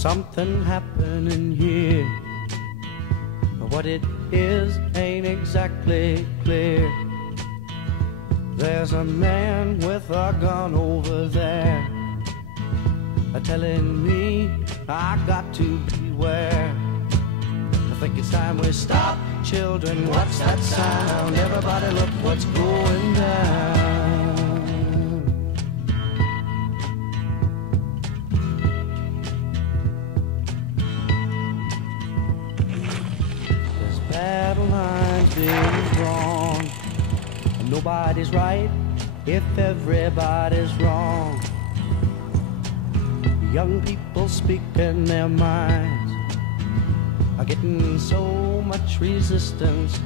something happening here. What it is ain't exactly clear. There's a man with a gun over there, telling me I got to beware. I think it's time we stop. Children, what's that sound? Everybody look what's going down. There's battle lines being drawn. Nobody's right if everybody's wrong. Young people speaking their minds are getting so much resistance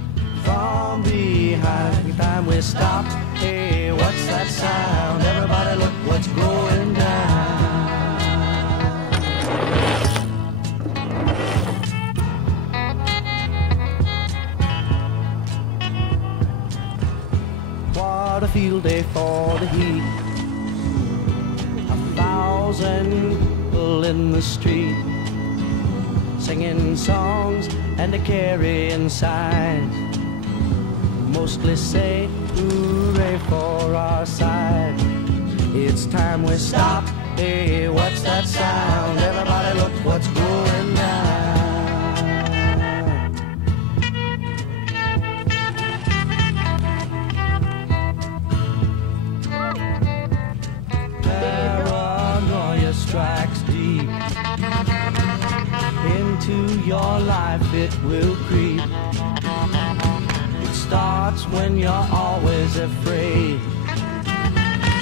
from behind. Every time we stop, hey, what's that sound? Everybody look what's going down. What a field day for the heat. 1,000 people in the street, singing songs and carrying signs, mostly say hooray for our side. It's time we stop. Hey, what's that sound? Everybody look what's going down. Paranoia strikes deep into your life, it will creep. It starts when you're always afraid.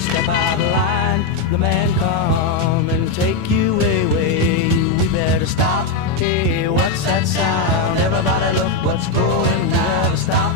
Step out of line, the man come and take you away. We better stop. Hey, what's that sound? Everybody look what's going down. Stop.